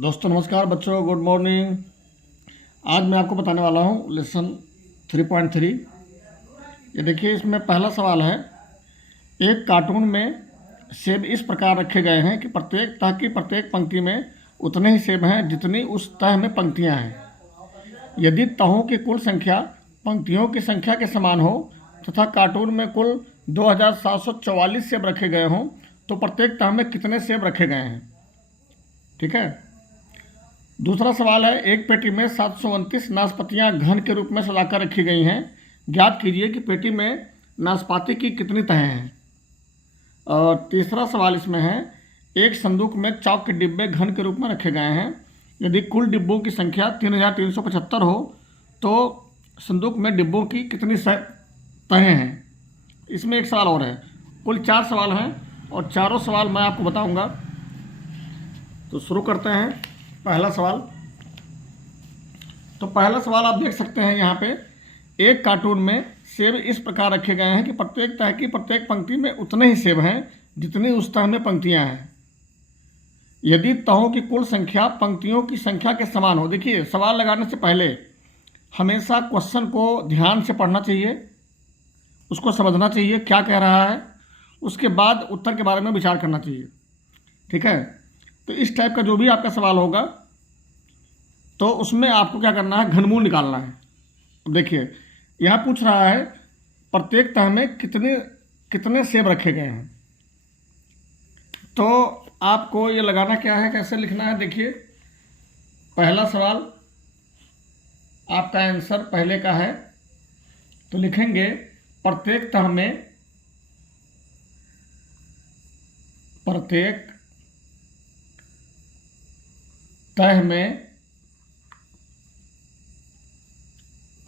दोस्तों नमस्कार बच्चों, गुड मॉर्निंग। आज मैं आपको बताने वाला हूँ लेसन 3.3। ये देखिए, इसमें पहला सवाल है, एक कार्टून में सेब इस प्रकार रखे गए हैं कि प्रत्येक तह की प्रत्येक पंक्ति में उतने ही सेब हैं जितनी उस तह में पंक्तियाँ हैं। यदि तहों की कुल संख्या पंक्तियों की संख्या के समान हो तथा कार्टून में कुल 2744 सेब रखे गए हों तो प्रत्येक तह में कितने सेब रखे गए हैं। ठीक है। दूसरा सवाल है, एक पेटी में 729 नाशपातियाँ घन के रूप में सजाकर रखी गई हैं। ज्ञात कीजिए कि पेटी में नाशपाती की कितनी तहें हैं। और तीसरा सवाल इसमें है, एक संदूक में चाक के डिब्बे घन के रूप में रखे गए हैं। यदि कुल डिब्बों की संख्या 3375 हो तो संदूक में डिब्बों की कितनी तहें हैं। इसमें एक सवाल और है। कुल 4 सवाल हैं और चारों सवाल मैं आपको बताऊंगा। तो शुरू करते हैं। पहला सवाल, तो पहला सवाल आप देख सकते हैं यहाँ पे, एक कार्टून में सेब इस प्रकार रखे गए हैं कि प्रत्येक तह की प्रत्येक पंक्ति में उतने ही सेब हैं जितनी उस तह में पंक्तियाँ हैं। यदि तहों की कुल संख्या पंक्तियों की संख्या के समान हो। देखिए, सवाल लगाने से पहले हमेशा क्वेश्चन को ध्यान से पढ़ना चाहिए, उसको समझना चाहिए क्या कह रहा है, उसके बाद उत्तर के बारे में विचार करना चाहिए। ठीक है। तो इस टाइप का जो भी आपका सवाल होगा तो उसमें आपको क्या करना है, घनमूल निकालना है। देखिए, यहाँ पूछ रहा है प्रत्येक तह में कितने कितने सेब रखे गए हैं। तो आपको ये लगाना क्या है, कैसे लिखना है। देखिए, पहला सवाल आपका आंसर पहले का है तो लिखेंगे प्रत्येक तह में प्रत्येक तह में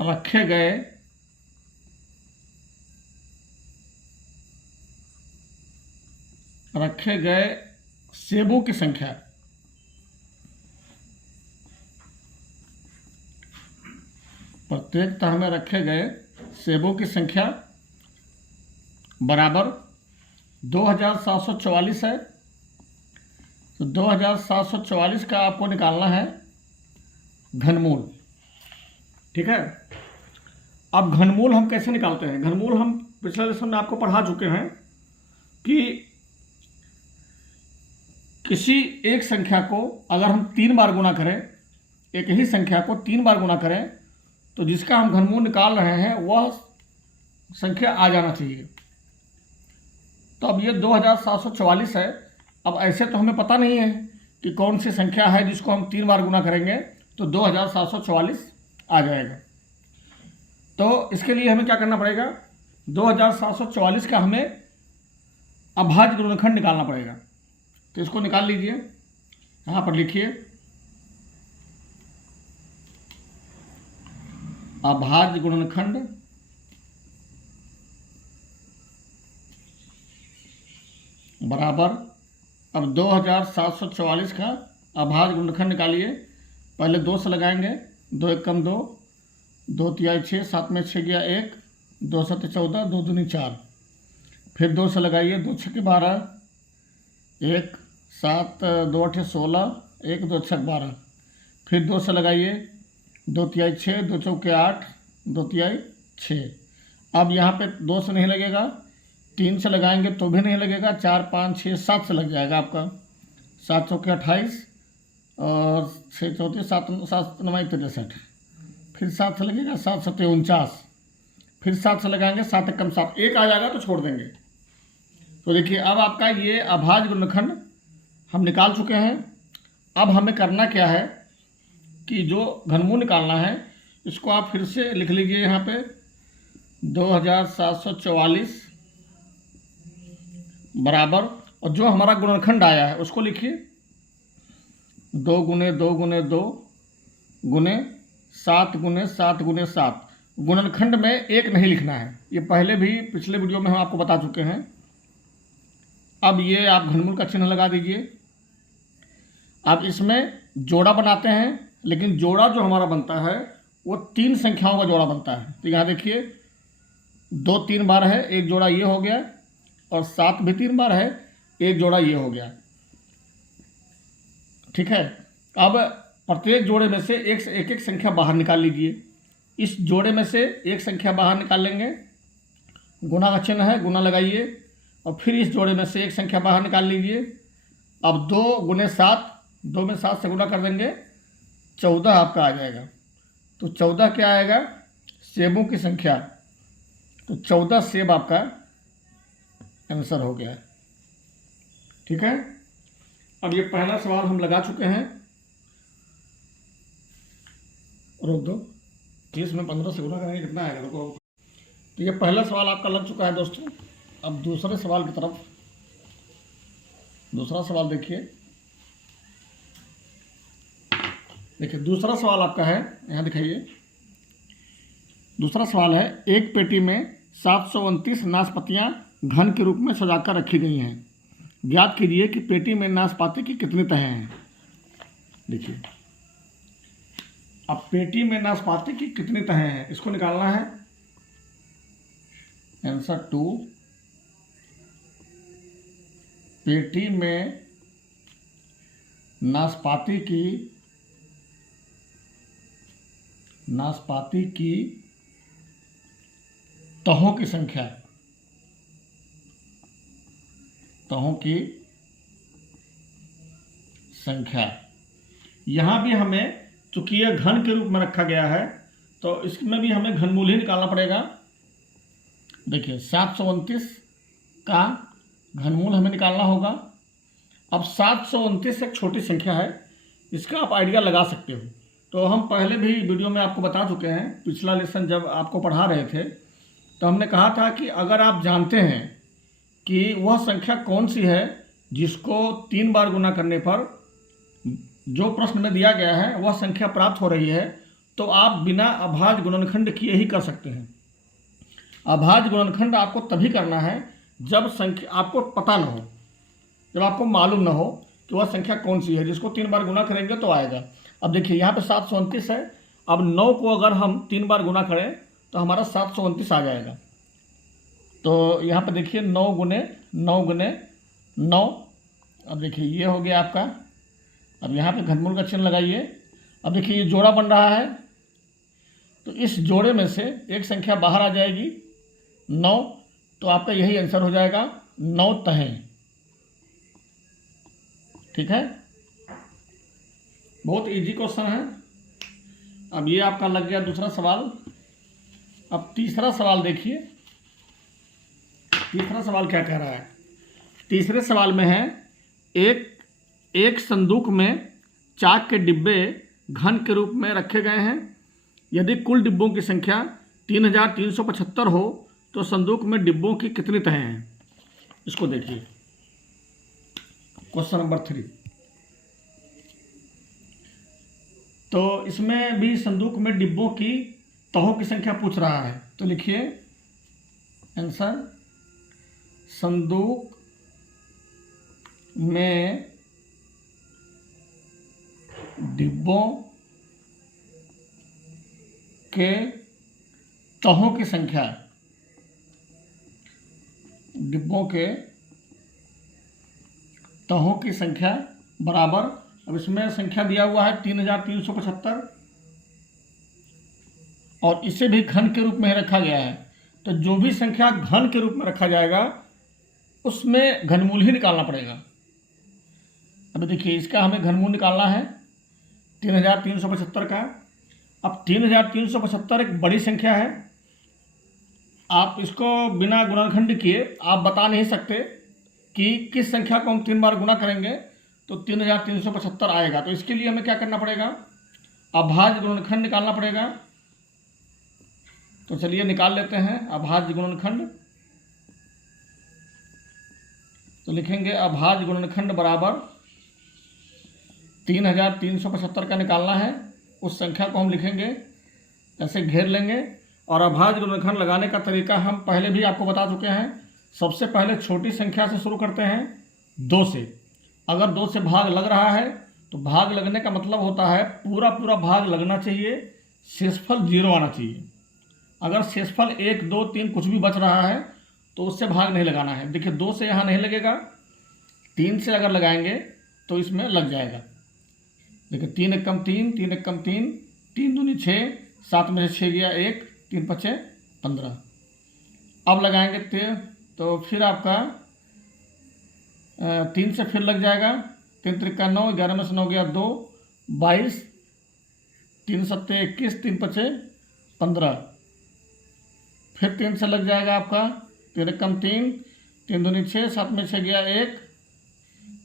रखे गए सेबों की संख्या। प्रत्येक तह में रखे गए सेबों की संख्या बराबर 2744 है। तो 2744 का आपको निकालना है घनमूल। ठीक है। अब घनमूल हम कैसे निकालते हैं। घनमूल हम पिछले लेसन में आपको पढ़ा चुके हैं कि किसी एक संख्या को अगर हम 3 बार गुणा करें, एक ही संख्या को 3 बार गुणा करें तो जिसका हम घनमूल निकाल रहे हैं वह संख्या आ जाना चाहिए। तो अब ये 2744 है। अब ऐसे तो हमें पता नहीं है कि कौन सी संख्या है जिसको हम 3 बार गुना करेंगे तो 2744 आ जाएगा। तो इसके लिए हमें क्या करना पड़ेगा, 2744 का हमें अभाज्य गुणनखंड निकालना पड़ेगा। तो इसको निकाल लीजिए, यहाँ पर लिखिए अभाज्य गुणनखंड बराबर, अब 2744 का अभाज्य गुणनखंड निकालिए। पहले 2 से लगाएंगे, 2 एक कम 2, 2 तिहाई 6, 7 में 6 गया 1, 2 7 14, 2 दूनी 4। फिर 2 से लगाइए, 2 6 12, 1 7 2 8 16, 1 2 6 12। फिर 2 से लगाइए, 2 तिहाई 6, 2 चौके 8, 2 तिहाई 6। अब यहाँ पे 2 से नहीं लगेगा, 3 से लगाएंगे तो भी नहीं लगेगा, 4 5 6 7 से लग जाएगा आपका। 7 चौके 28 और 6 चौथे 7 7 9 63। फिर 7 से लगेगा, 7 7 49। फिर 7 से लगाएंगे, 7 एक कम 7, 1 आ जाएगा तो छोड़ देंगे। तो देखिए, अब आपका ये अभाज्य गुणनखंड हम निकाल चुके हैं। अब हमें करना क्या है कि जो घनमूल निकालना है इसको आप फिर से लिख लीजिए यहाँ पे 2744 बराबर, और जो हमारा गुणनखंड आया है उसको लिखिए 2 गुने 2 गुने 2 गुने 7 गुने 7 गुने 7। गुणनखंड में 1 नहीं लिखना है, ये पहले भी पिछले वीडियो में हम आपको बता चुके हैं। अब ये आप घनमूल का चिन्ह लगा दीजिए। अब इसमें जोड़ा बनाते हैं, लेकिन जोड़ा जो हमारा बनता है वो 3 संख्याओं का जोड़ा बनता है। तो यहाँ देखिए 2 3 बार है, एक जोड़ा ये हो गया, और 7 भी 3 बार है, एक जोड़ा ये हो गया। ठीक है। अब प्रत्येक जोड़े में से एक एक संख्या बाहर निकाल लीजिए। इस जोड़े में से एक संख्या बाहर निकाल लेंगे, गुना का चिन्ह है, गुना लगाइए, और फिर इस जोड़े में से एक संख्या बाहर निकाल लीजिए। अब 2 गुने 7, 2 में 7 से गुना कर देंगे, 14 आपका आ जाएगा। तो 14 क्या आएगा? सेबों की संख्या। तो 14 सेब आपका आंसर हो गया। ठीक है, अब ये पहला सवाल हम लगा चुके हैं। रोक दो, 30 में 15 से गुना करेंगे कितना आएगा? देखो, तो ये पहला सवाल आपका लग चुका है दोस्तों। अब दूसरे सवाल की तरफ, दूसरा सवाल देखिए। देखिए दूसरा सवाल आपका है, यहाँ दिखाइए। दूसरा सवाल है, एक पेटी में 729 नाशपातियाँ घन के रूप में सजाकर रखी गई हैं। ज्ञात कीजिए कि पेटी में नाशपाती की कितनी तहें हैं। देखिए, अब पेटी में नाशपाती की कितनी तहें हैं इसको निकालना है। आंसर 2, पेटी में नाशपाती की तहों की संख्या, तहों की संख्या। यहाँ भी हमें, चूंकि यह घन के रूप में रखा गया है तो इसमें भी हमें घनमूल ही निकालना पड़ेगा। देखिए 729 का घनमूल हमें निकालना होगा। अब 729 एक छोटी संख्या है, इसका आप आइडिया लगा सकते हो। तो हम पहले भी वीडियो में आपको बता चुके हैं, पिछला लेसन जब आपको पढ़ा रहे थे तो हमने कहा था कि अगर आप जानते हैं कि वह संख्या कौन सी है जिसको 3 बार गुना करने पर जो प्रश्न में दिया गया है वह संख्या प्राप्त हो रही है, तो आप बिना अभाज्य गुणनखंड किए ही कर सकते हैं। अभाज्य गुणनखंड आपको तभी करना है जब संख्या आपको पता न हो, जब आपको मालूम न हो कि वह संख्या कौन सी है जिसको 3 बार गुना करेंगे तो आएगा। अब देखिए यहाँ पे 729 है। अब 9 को अगर हम 3 बार गुना करें तो हमारा 729 आ जाएगा। तो यहाँ पे देखिए 9 गुने 9 गुने 9। अब देखिए ये हो गया आपका। अब यहाँ पे घनमूल का चिन्ह लगाइए। अब देखिए ये जोड़ा बन रहा है, तो इस जोड़े में से एक संख्या बाहर आ जाएगी 9, तो आपका यही आंसर हो जाएगा 9 तहें। ठीक है, बहुत इजी क्वेश्चन है। अब ये आपका लग गया दूसरा सवाल। अब तीसरा सवाल देखिए, तीसरा सवाल क्या कह रहा है। तीसरे सवाल में है, एक संदूक में चाक के डिब्बे घन के रूप में रखे गए हैं। यदि कुल डिब्बों की संख्या 3375 हो तो संदूक में डिब्बों की कितनी तहें हैं। इसको देखिए, क्वेश्चन नंबर 3। तो इसमें भी संदूक में डिब्बों की तहों की संख्या पूछ रहा है। तो लिखिए आंसर, संदूक में डिब्बों के तहों की संख्या, डिब्बों के तहों की संख्या बराबर, अब इसमें संख्या दिया हुआ है 3375 और इसे भी घन के रूप में रखा गया है। तो जो भी संख्या घन के रूप में रखा जाएगा उसमें घनमूल ही निकालना पड़ेगा। अब देखिए इसका हमें घनमूल निकालना है 3375 का। अब 3375 एक बड़ी संख्या है, आप इसको बिना गुणनखंड किए आप बता नहीं सकते कि किस संख्या को हम 3 बार गुना करेंगे तो 3375 आएगा। तो इसके लिए हमें क्या करना पड़ेगा, अभाज्य गुणनखंड निकालना पड़ेगा। तो चलिए निकाल लेते हैं अभाज्य गुणनखंड। तो लिखेंगे अभाज्य गुणनखंड बराबर 3375 का निकालना है। उस संख्या को हम लिखेंगे ऐसे, घेर लेंगे। और अभाज्य गुणनखंड लगाने का तरीका हम पहले भी आपको बता चुके हैं। सबसे पहले छोटी संख्या से शुरू करते हैं, 2 से। अगर 2 से भाग लग रहा है तो भाग लगने का मतलब होता है पूरा भाग लगना चाहिए, शेषफल 0 आना चाहिए। अगर शेषफल 1, 2, 3 कुछ भी बच रहा है तो उससे भाग नहीं लगाना है। देखिए 2 से यहाँ नहीं लगेगा, 3 से अगर लगाएंगे तो इसमें लग जाएगा। देखिए 3 एकम 3, 3 एकम 3, 3 दूनी 6, 7 में से 6 गया 1, 3 पचे 15। अब लगाएंगे 13, तो फिर आपका 3 से फिर लग जाएगा, 3 त्रिका 9, 11 में से 9 गया 2, 22, 3 सत्ते 21, 3 पचे 15। फिर 3 से लग जाएगा आपका 3 एकम 3, 3 दूनी 6, 7 में 6 गया 1,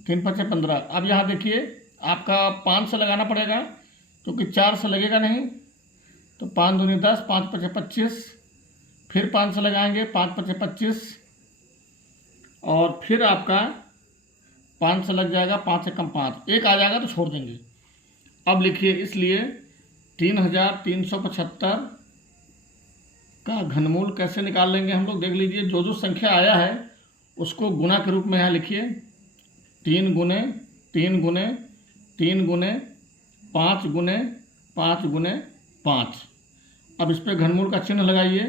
3 पचे 15। अब यहाँ देखिए आपका 5 से लगाना पड़ेगा क्योंकि 4 से लगेगा नहीं, तो 5 दूनी 10, 5 पचे 25, फिर 5 से लगाएंगे 5 पचे 25, और फिर आपका 5 से लग जाएगा 5 एकम 5, 1 आ जाएगा तो छोड़ देंगे। अब लिखिए, इसलिए 3375 का घनमूल कैसे निकाल लेंगे हम लोग, देख लीजिए। जो जो संख्या आया है उसको गुना के रूप में यहाँ लिखिए, 3 गुने 3 गुने 3 गुने 5 गुने 5 गुने 5। अब इस पर घनमूल का चिन्ह लगाइए।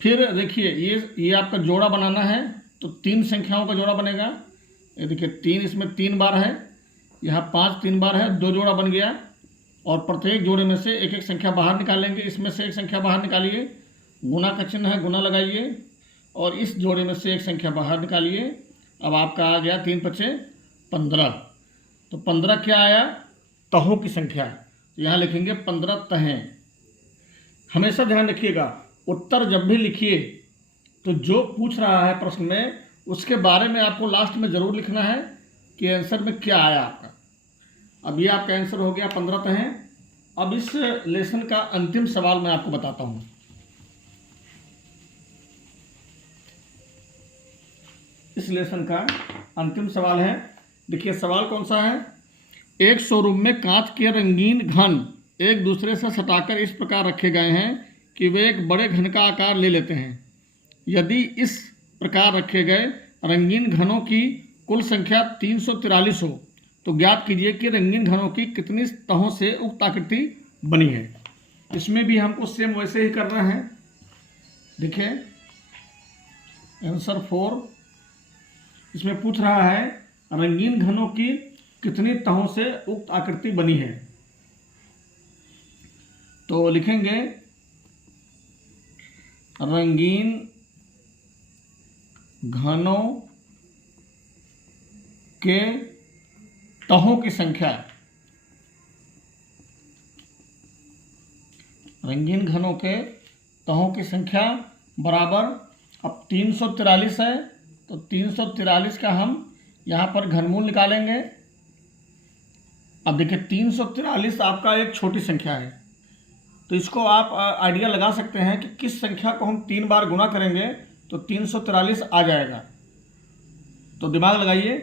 फिर देखिए ये आपका जोड़ा बनाना है, तो 3 संख्याओं का जोड़ा बनेगा। ये देखिए 3 इसमें 3 बार है, यहाँ 5 3 बार है, 2 जोड़ा बन गया। और प्रत्येक जोड़े में से एक एक संख्या बाहर निकालेंगे, इसमें से एक संख्या बाहर निकालिए, गुना का चिन्ह है, गुना लगाइए, और इस जोड़े में से एक संख्या बाहर निकालिए। अब आपका आ गया 3 पचे 15। तो 15 क्या आया, तहों की संख्या, तो यहाँ लिखेंगे 15 तहें। हमेशा ध्यान रखिएगा, उत्तर जब भी लिखिए तो जो पूछ रहा है प्रश्न में उसके बारे में आपको लास्ट में ज़रूर लिखना है कि आंसर में क्या आया आपका। अब ये आपका आंसर हो गया 15 तहें। अब इस लेसन का अंतिम सवाल मैं आपको बताता हूँ। इस लेसन का अंतिम सवाल है, देखिए सवाल कौन सा है। एक शोरूम में कांच के रंगीन घन एक दूसरे से सटाकर इस प्रकार रखे गए हैं कि वे एक बड़े घन का आकार ले लेते हैं। यदि इस प्रकार रखे गए रंगीन घनों की कुल संख्या 343 हो तो ज्ञात कीजिए कि रंगीन घनों की कितनी तहों से उक्त आकृति बनी है। इसमें भी हमको सेम वैसे ही करना है। देखिए आंसर 4, इसमें पूछ रहा है रंगीन घनों की कितनी तहों से उक्त आकृति बनी है। तो लिखेंगे रंगीन घनों के तहों की संख्या, रंगीन घनों के तहों की संख्या बराबर, अब 343 है तो 343 का हम यहाँ पर घनमूल निकालेंगे। अब देखिए 343 आपका एक छोटी संख्या है, तो इसको आप आइडिया लगा सकते हैं कि किस संख्या को हम 3 बार गुना करेंगे तो 343 आ जाएगा। तो दिमाग लगाइए,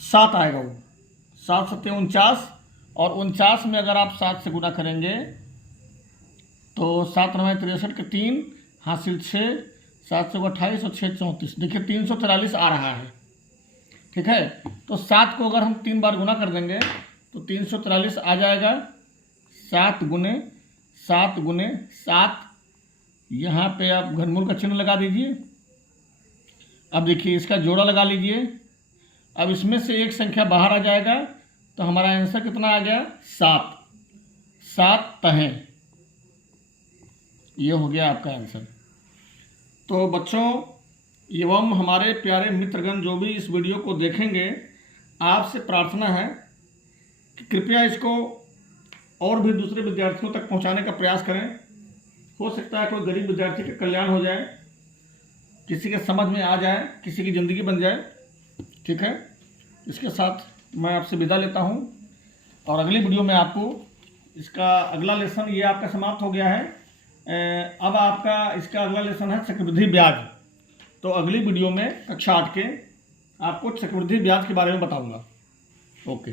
7 आएगा वो, 7 सत्ते 49, और 49 में अगर आप 7 से गुना करेंगे तो 7 9 63 के 3 हासिल 6, 7 से 28 और 6 34। देखिए 343 आ रहा है, ठीक है। तो 7 को अगर हम 3 बार गुना कर देंगे तो 343 आ जाएगा। 7 गुने 7 गुने 7, यहाँ पे आप घनमूल का चिन्ह लगा दीजिए। अब देखिए इसका जोड़ा लगा लीजिए। अब इसमें से एक संख्या बाहर आ जाएगा, तो हमारा आंसर कितना आ गया, 7। 7 तहें, ये हो गया आपका आंसर। तो बच्चों एवं हमारे प्यारे मित्रगण जो भी इस वीडियो को देखेंगे, आपसे प्रार्थना है कि कृपया इसको और भी दूसरे विद्यार्थियों तक पहुंचाने का प्रयास करें। हो सकता है कोई गरीब विद्यार्थी का कल्याण हो जाए, किसी के समझ में आ जाए, किसी की ज़िंदगी बन जाए, ठीक है। इसके साथ मैं आपसे विदा लेता हूं, और अगली वीडियो में आपको इसका अगला लेसन, ये आपका समाप्त हो गया है। अब आपका इसका अगला लेसन है चक्रवृद्धि ब्याज। तो अगली वीडियो में कक्षा 8 के आपको चक्रवृद्धि ब्याज के बारे में बताऊंगा। ओके।